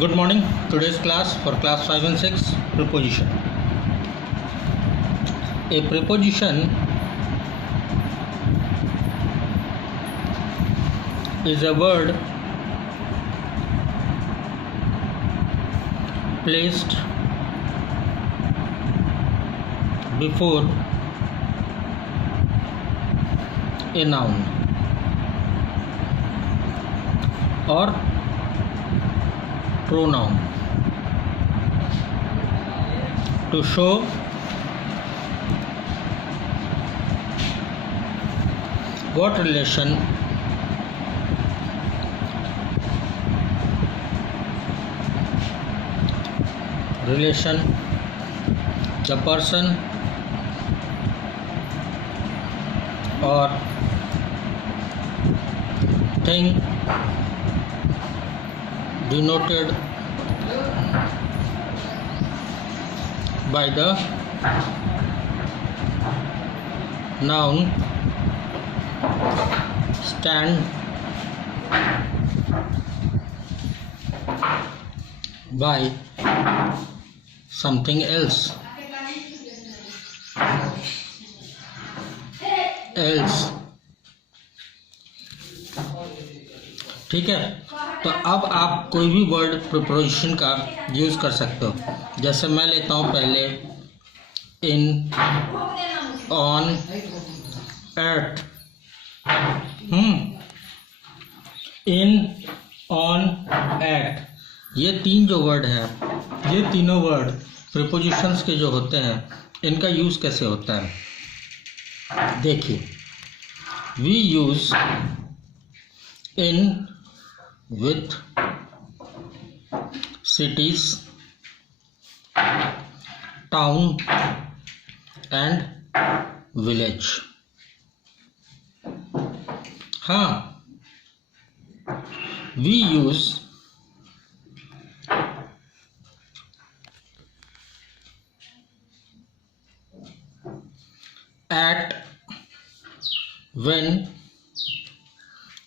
Good morning. Today's class for class 5 and 6 preposition. A preposition is a word placed before a noun or pronoun to show what relation the person or thing denoted by the noun stand by something else. ठीक है, तो अब आप कोई भी word preposition का use कर सकते हो। जैसे मैं लेता हूँ पहले in, on, at. In, on, at, ये तीन जो वर्ड है, ये तीनों वर्ड प्रीपोजिशंस के जो होते हैं, इनका यूज़ कैसे होता है देखिए। We use in with cities, town and village. हाँ, we use at when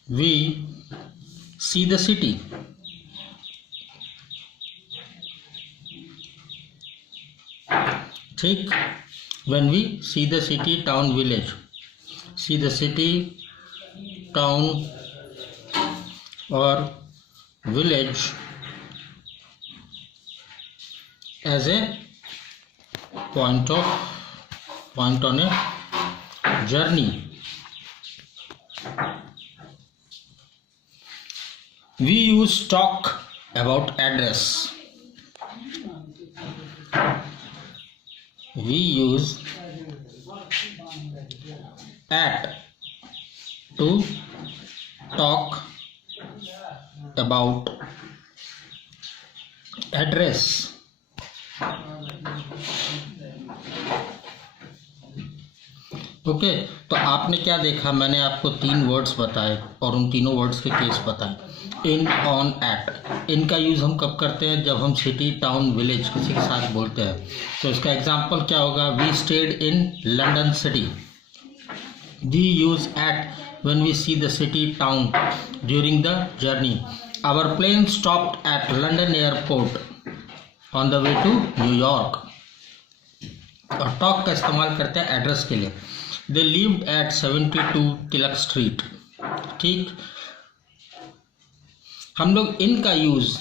we see the city. ठीक, when we see the city, town, village. See the city, town or village as a point on a journey. We use talk about address. We use at to talk about address. Okay, तो आपने क्या देखा, मैंने आपको तीन words बताए और उन तीनों वर्ड्स के केस बताए। इन, ऑन, एट। इनका यूज़ हम कब करते हैं? जब हम सिटी, टाउन, विलेज किसी के साथ बोलते हैं। तो इसका एग्जांपल क्या होगा? We stayed in London city. We use at when we see the city, town during the journey. Our plane stopped at London airport on the way to New York. और टॉक का इस्तेमाल करते हैं एड्रेस के लिए। They lived at 72 Tilak street. ठीक, हम लोग इनका use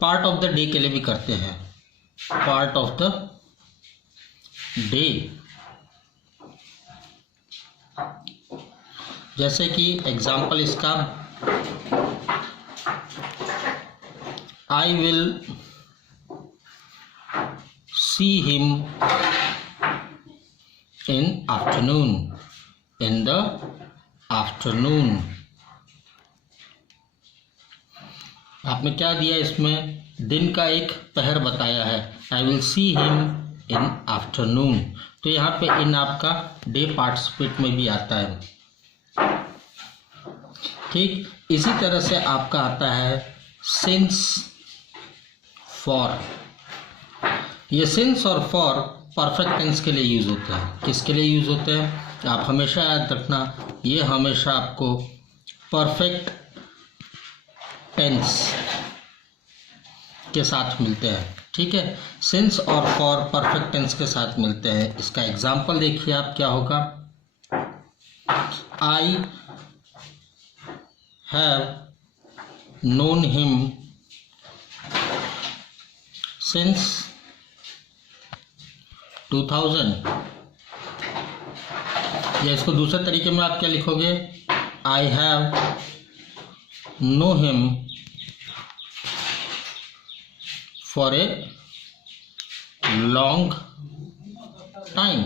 part of the day के लिए भी करते हैं। पार्ट ऑफ द डे, जैसे कि एग्जाम्पल इसका, I will see him in afternoon. In the afternoon. आपने क्या दिया इसमें? दिन का एक पहर बताया है। I will see him in afternoon. तो यहाँ पे इन आपका डे पार्टिसिपेट में भी आता है। ठीक, इसी तरह से आपका आता है since, for। ये सिंस और फॉर परफेक्ट टेंस के लिए यूज़ होता है। किसके लिए यूज़ होते हैं? आप हमेशा याद रखना, ये हमेशा आपको परफेक्ट टेंस के साथ मिलते हैं, ठीक है। सिंस और फॉर परफेक्ट टेंस के साथ मिलते हैं। इसका एग्जाम्पल देखिए आप, क्या होगा। I have known him since 2000, या इसको दूसरे तरीके में आप क्या लिखोगे, I have know him for a long time.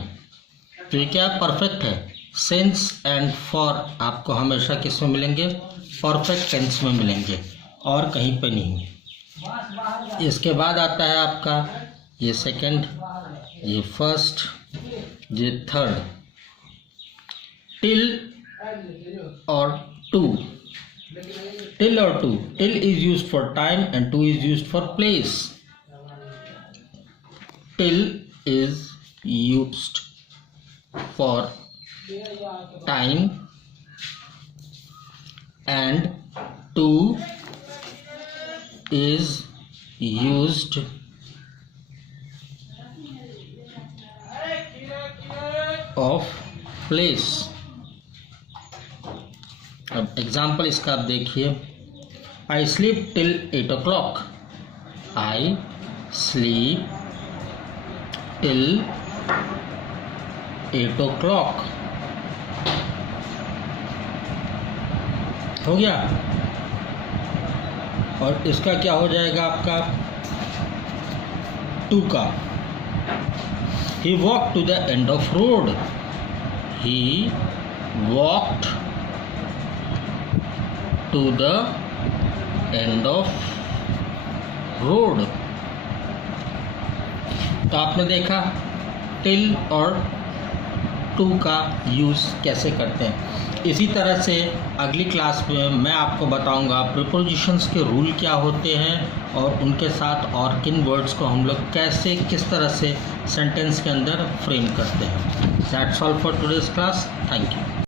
तो ये क्या परफेक्ट है। सिंस एंड फॉर आपको हमेशा किस में मिलेंगे, परफेक्ट टेंस में मिलेंगे, और कहीं पे नहीं। इसके बाद आता है आपका ये सेकंड, ये फर्स्ट, ये थर्ड। टिल और टू, टिल और to. Till is used for time and to is used for place. Till is used for time and to is used of place। अब एग्जाम्पल इसका आप देखिए। I sleep till 8 o'clock। I sleep till 8 o'clock। हो गया। और इसका क्या हो जाएगा आपका, टू का। He walked to the end of road। He walked to the end of road। तो आपने देखा टिल और टू का यूज़ कैसे करते हैं। इसी तरह से अगली क्लास में मैं आपको बताऊंगा प्रीपोजिशंस के रूल क्या होते हैं और उनके साथ और किन वर्ड्स को हम लोग कैसे किस तरह से सेंटेंस के अंदर फ्रेम करते हैं। That's all for today's class. Thank you.